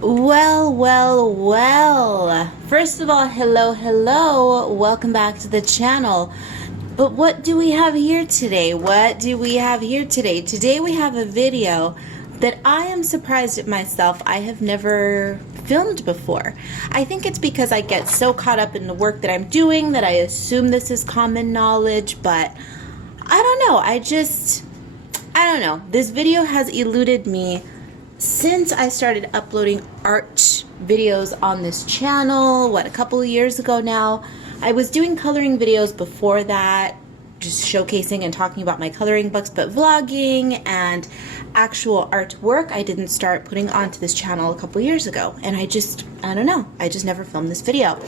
Well, well, well. First of all, hello. Welcome back to the channel. But what do we have here today? Today we have a video that I am surprised at myself. I have never filmed before. I think it's because I get so caught up in the work that I'm doing that I assume this is common knowledge, but I don't know. I don't know. This video has eluded me since I started uploading art videos on this channel, a couple of years ago now. I was doing coloring videos before that, just showcasing and talking about my coloring books, but vlogging and actual artwork I didn't start putting onto this channel a couple years ago, and I don't know, I just never filmed this video.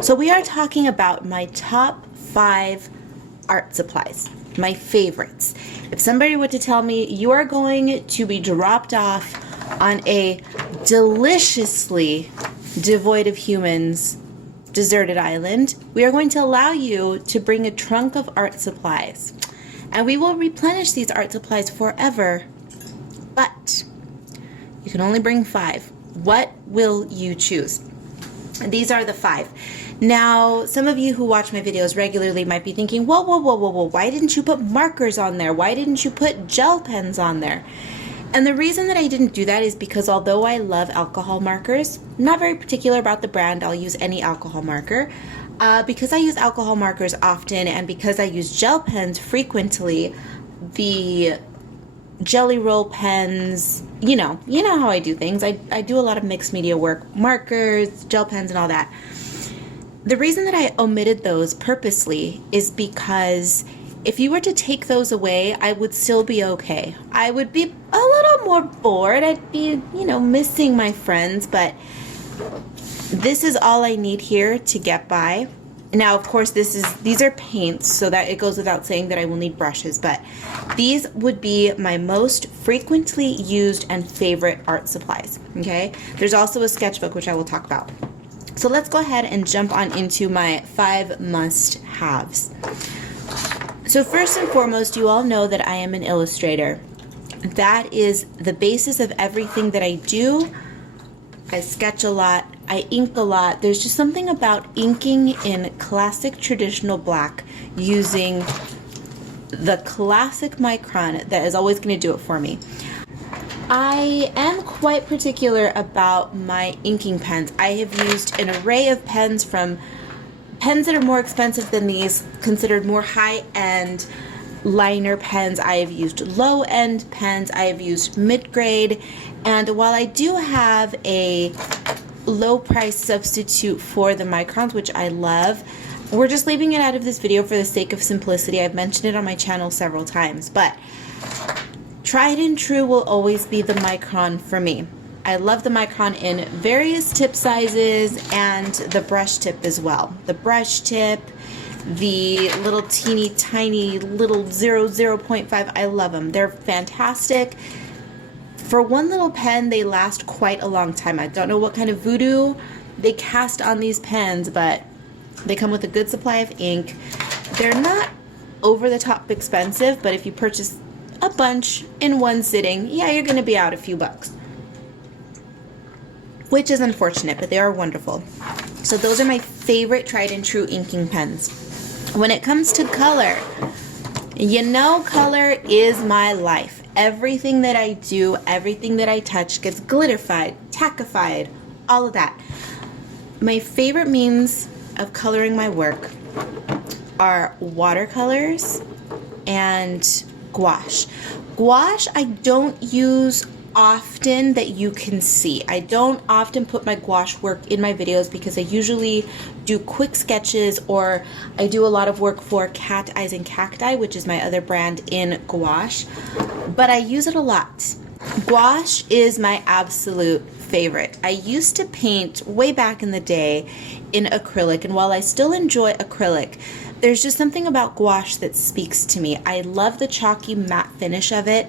So we are talking about my top 5 art supplies, my favorites. If somebody were to tell me you are going to be dropped off on a deliciously devoid of humans deserted island, we are going to allow you to bring a trunk of art supplies, and we will replenish these art supplies forever, but you can only bring 5. What will you choose? These are the 5. Now, some of you who watch my videos regularly might be thinking, whoa, why didn't you put markers on there? Why didn't you put gel pens on there? And the reason that I didn't do that is because although I love alcohol markers, I'm not very particular about the brand. I'll use any alcohol marker. Because I use alcohol markers often and because I use gel pens frequently, the jelly roll pens, you know how I do things. I do a lot of mixed media work, markers, gel pens, and all that. The reason that I omitted those purposely is because if you were to take those away, I would still be okay. I would be a little more bored. I'd be, missing my friends, but this is all I need here to get by. Now, of course, these are paints, so that it goes without saying that I will need brushes, but these would be my most frequently used and favorite art supplies, okay? There's also a sketchbook, which I will talk about. So let's go ahead and jump on into my 5 must-haves. So first and foremost, you all know that I am an illustrator. That is the basis of everything that I do. I sketch a lot, I ink a lot. There's just something about inking in classic traditional black using the classic micron that is always going to do it for me. I am quite particular about my inking pens. I have used an array of pens, from pens that are more expensive than these, considered more high-end liner pens. I have used low-end pens. I have used mid-grade. And while I do have a low-price substitute for the microns, which I love, we're just leaving it out of this video for the sake of simplicity. I've mentioned it on my channel several times, but tried and true will always be the micron for me. I love the micron in various tip sizes and the brush tip as well. The brush tip, the little teeny tiny little 0.5, I love them. They're fantastic. For one little pen, they last quite a long time. I don't know what kind of voodoo they cast on these pens, but they come with a good supply of ink. They're not over the top expensive, but if you purchase a bunch in one sitting, yeah, you're gonna be out a few bucks, which is unfortunate, but they are wonderful. So those are my favorite tried and true inking pens. When it comes to color, color is my life. Everything that I do, everything that I touch gets glitterified, tackified, all of that. My favorite means of coloring my work are watercolors and gouache. Gouache I don't use often that you can see. I don't often put my gouache work in my videos because I usually do quick sketches, or I do a lot of work for Cat Eyes and Cacti, which is my other brand in gouache, but I use it a lot. Gouache is my absolute favorite. I used to paint way back in the day in acrylic, and while I still enjoy acrylic, there's just something about gouache that speaks to me. I love the chalky matte finish of it.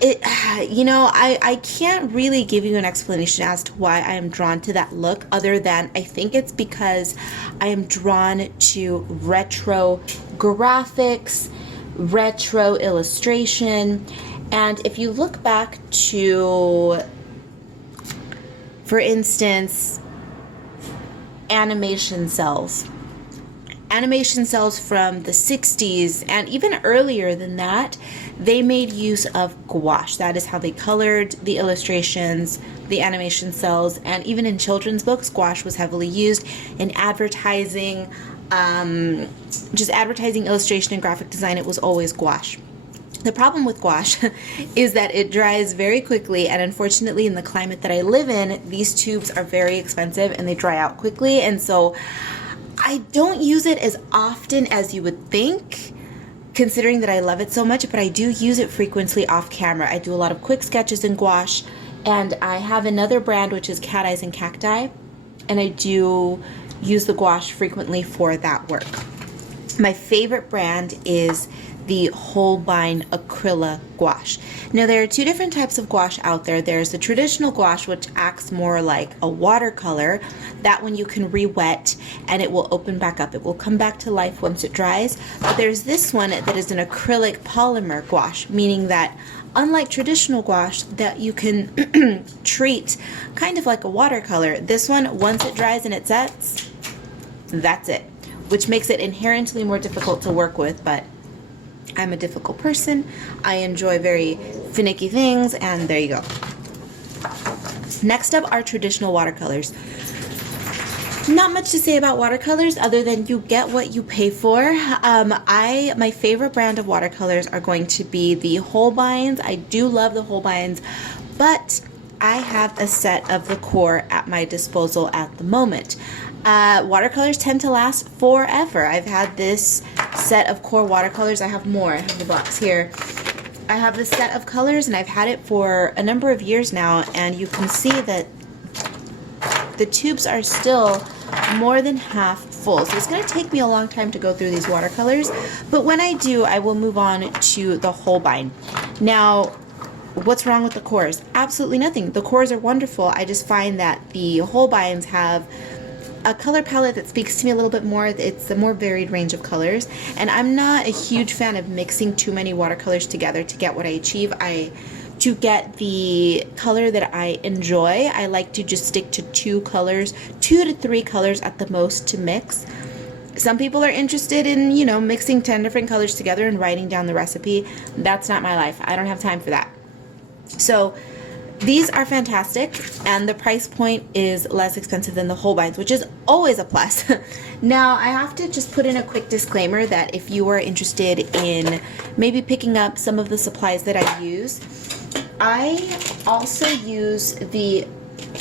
I can't really give you an explanation as to why I am drawn to that look, other than I think it's because I am drawn to retro graphics, retro illustration, and if you look back to For instance, animation cells. Animation cells from the 60s and even earlier than that, they made use of gouache. That is how they colored the illustrations, the animation cells, and even in children's books, gouache was heavily used in advertising, just advertising, illustration, and graphic design. It was always gouache. The problem with gouache is that it dries very quickly, and unfortunately in the climate that I live in, these tubes are very expensive and they dry out quickly, and so I don't use it as often as you would think, considering that I love it so much, but I do use it frequently off camera. I do a lot of quick sketches in gouache, and I have another brand which is Cat Eyes and Cacti, and I do use the gouache frequently for that work. My favorite brand is the Holbein Acryla gouache. Now there are two different types of gouache out there. There's the traditional gouache, which acts more like a watercolor. That one you can re-wet and it will open back up. It will come back to life once it dries. But there's this one that is an acrylic polymer gouache, meaning that unlike traditional gouache that you can treat kind of like a watercolor, this one, once it dries and it sets, that's it, which makes it inherently more difficult to work with, but I'm a difficult person. I enjoy very finicky things, and there you go. Next up are traditional watercolors. Not much to say about watercolors other than you get what you pay for. My favorite brand of watercolors are going to be the Holbeins. I do love the Holbeins, but I have a set of the core at my disposal at the moment. Watercolors tend to last forever. I've had this set of core watercolors. I have more. I have the box here. I have this set of colors and I've had it for a number of years now, and you can see that the tubes are still more than half full. So it's going to take me a long time to go through these watercolors, but when I do, I will move on to the Holbein. Now, what's wrong with the cores? Absolutely nothing. The cores are wonderful. I just find that the Holbeins have a color palette that speaks to me a little bit more. It's a more varied range of colors, and I'm not a huge fan of mixing too many watercolors together to get what I achieve. To get the color that I enjoy, I like to just stick to 2 colors, 2 to 3 colors at the most to mix. Some people are interested in, mixing 10 different colors together and writing down the recipe. That's not my life. I don't have time for that. So these are fantastic, and the price point is less expensive than the Holbeins, which is always a plus. Now, I have to just put in a quick disclaimer that if you are interested in maybe picking up some of the supplies that I use, I also use the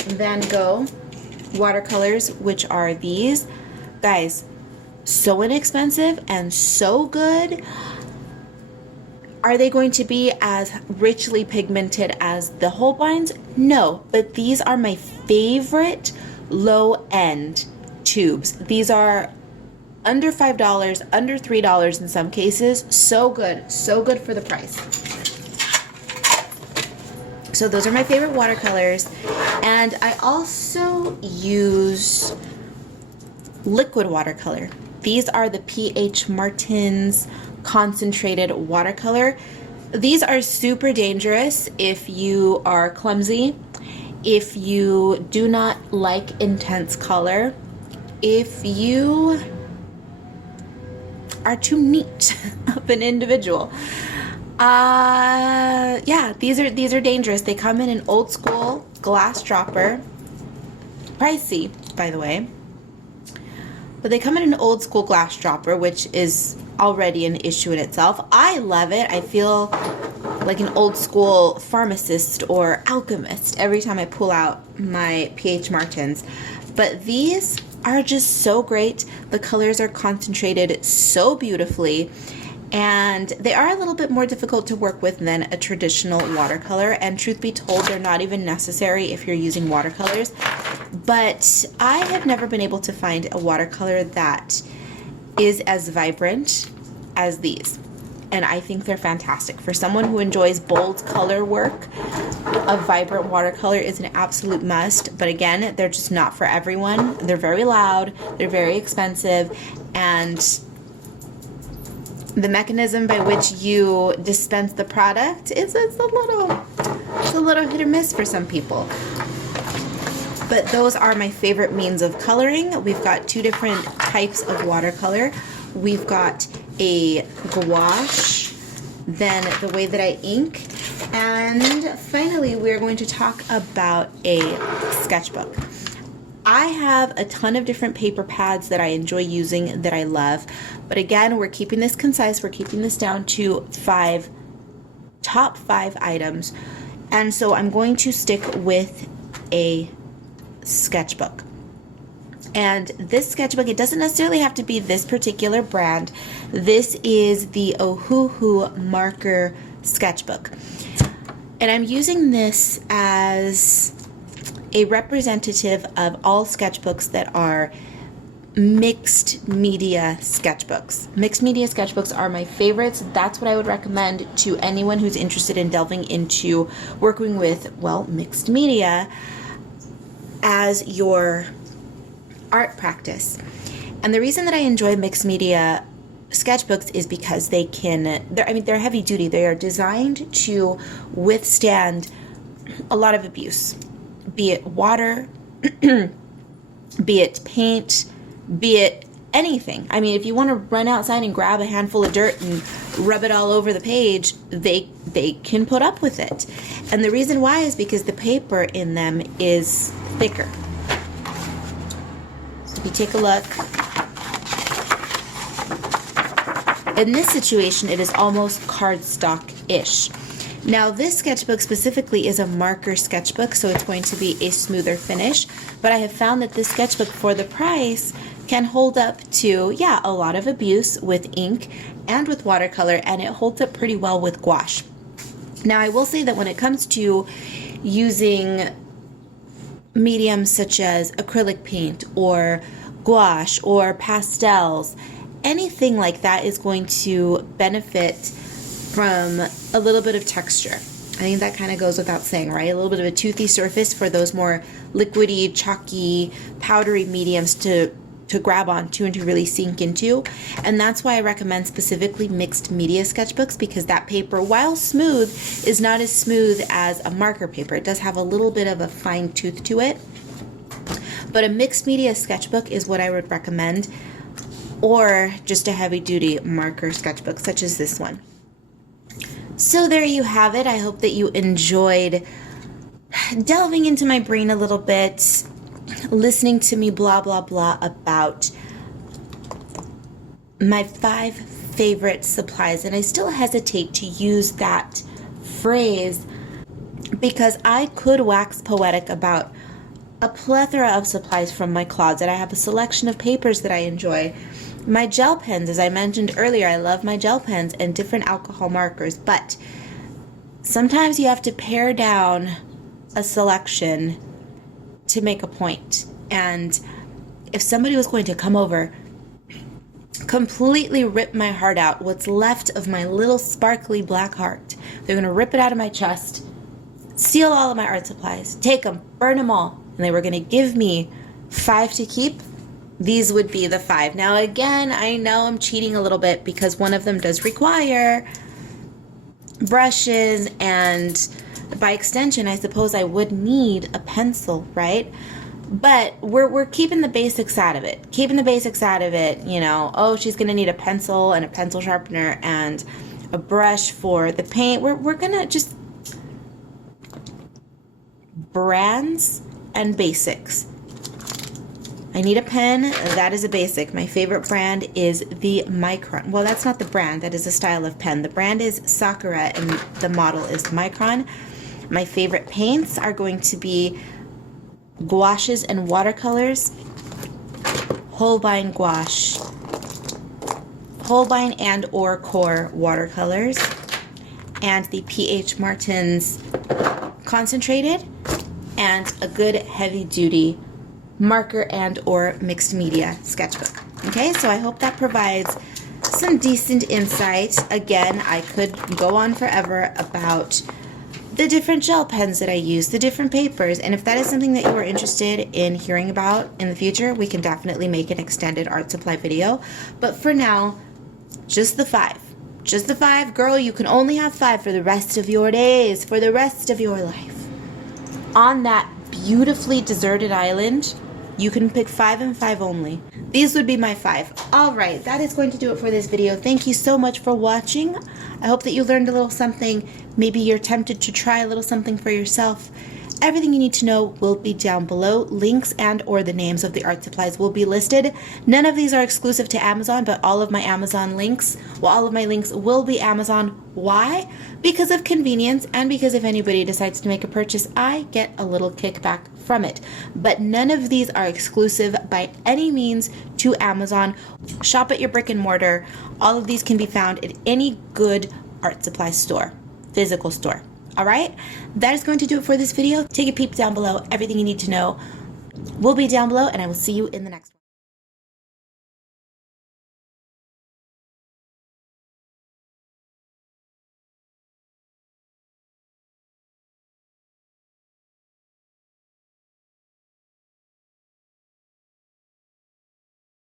Van Gogh watercolors, which are these. Guys, so inexpensive and so good. Are they going to be as richly pigmented as the Holbeins? No, but these are my favorite low-end tubes. These are under $5, under $3 in some cases. So good for the price. So those are my favorite watercolors, and I also use liquid watercolor. These are the P.H. Martin's concentrated watercolor. These are super dangerous if you are clumsy, if you do not like intense color, if you are too neat of an individual. Yeah, these are dangerous. They come in an old school glass dropper. Pricey, by the way. But they come in an old school glass dropper, which is already an issue in itself. I love it. I feel like an old school pharmacist or alchemist every time I pull out my P.H. Martins. But these are just so great. The colors are concentrated so beautifully, and they are a little bit more difficult to work with than a traditional watercolor, and truth be told, they're not even necessary if you're using watercolors. But I have never been able to find a watercolor that is as vibrant as these, and I think they're fantastic. For someone who enjoys bold color work, a vibrant watercolor is an absolute must, but again, they're just not for everyone. They're very loud, they're very expensive, and the mechanism by which you dispense the product is a little hit or miss for some people. but those are my favorite means of coloring. We've got two different types of watercolor. We've got a gouache, then the way that I ink, and finally we're going to talk about a sketchbook. I have a ton of different paper pads that I enjoy using, that I love, but again, we're keeping this concise. We're keeping this down to top five items, and so I'm going to stick with a sketchbook. And this sketchbook, it doesn't necessarily have to be this particular brand. This is the Ohuhu marker sketchbook, and I'm using this as a representative of all sketchbooks that are mixed media sketchbooks. Mixed media sketchbooks are my favorites. That's what I would recommend to anyone who's interested in delving into working with, well, mixed media as your art practice. And the reason that I enjoy mixed media sketchbooks is because they're heavy duty. They are designed to withstand a lot of abuse, be it water, be it paint, be it anything. I mean, if you want to run outside and grab a handful of dirt and rub it all over the page, they can put up with it. And the reason why is because the paper in them is thicker. So if you take a look, in this situation, it is almost cardstock-ish. Now, this sketchbook specifically is a marker sketchbook, so it's going to be a smoother finish, but I have found that this sketchbook, for the price, can hold up to, a lot of abuse with ink and with watercolor, and it holds up pretty well with gouache. Now, I will say that when it comes to using mediums such as acrylic paint or gouache or pastels, anything like that is going to benefit from a little bit of texture. I think that kind of goes without saying, right? A little bit of a toothy surface for those more liquidy, chalky, powdery mediums to grab onto and to really sink into. And that's why I recommend specifically mixed media sketchbooks, because that paper, while smooth, is not as smooth as a marker paper. It does have a little bit of a fine tooth to it. But a mixed media sketchbook is what I would recommend, or just a heavy duty marker sketchbook such as this one. So there you have it. I hope that you enjoyed delving into my brain a little bit, listening to me blah, blah, blah about my 5 favorite supplies. And I still hesitate to use that phrase because I could wax poetic about a plethora of supplies from my closet. I have a selection of papers that I enjoy. My gel pens, as I mentioned earlier, I love my gel pens and different alcohol markers, but sometimes you have to pare down a selection to make a point. And if somebody was going to come over, completely rip my heart out, what's left of my little sparkly black heart, they're going to rip it out of my chest, steal all of my art supplies, take them, burn them all, and they were going to give me 5 to keep, these would be the 5. Now, again, I know I'm cheating a little bit because one of them does require brushes, and by extension, I suppose I would need a pencil, right? But we're keeping the basics out of it. Keeping the basics out of it, oh, she's going to need a pencil and a pencil sharpener and a brush for the paint. We're going to just brands and basics. I need a pen. That is a basic. My favorite brand is the Micron. Well, that's not the brand. That is a style of pen. The brand is Sakura, and the model is Micron. My favorite paints are going to be gouaches and watercolors, Holbein gouache, Holbein and or Core watercolors, and the P.H. Martin's concentrated, and a good heavy-duty marker and or mixed media sketchbook. Okay, so I hope that provides some decent insight. Again, I could go on forever about the different gel pens that I use, the different papers, and if that is something that you are interested in hearing about in the future, we can definitely make an extended art supply video. But for now, just the 5. Just the 5, girl. You can only have 5 for the rest of your days, for the rest of your life. On that beautifully deserted island. You can pick 5 and 5 only. These would be my 5. All right, that is going to do it for this video. Thank you so much for watching. I hope that you learned a little something. Maybe you're tempted to try a little something for yourself. Everything you need to know will be down below. Links and or the names of the art supplies will be listed. None of these are exclusive to Amazon, but all of my Amazon links, well, all of my links will be Amazon. Why? Because of convenience and because if anybody decides to make a purchase, I get a little kickback from it. But none of these are exclusive by any means to Amazon. Shop at your brick and mortar. All of these can be found at any good art supply store, physical store. All right, that is going to do it for this video. Take a peep down below. Everything you need to know will be down below, and I will see you in the next one.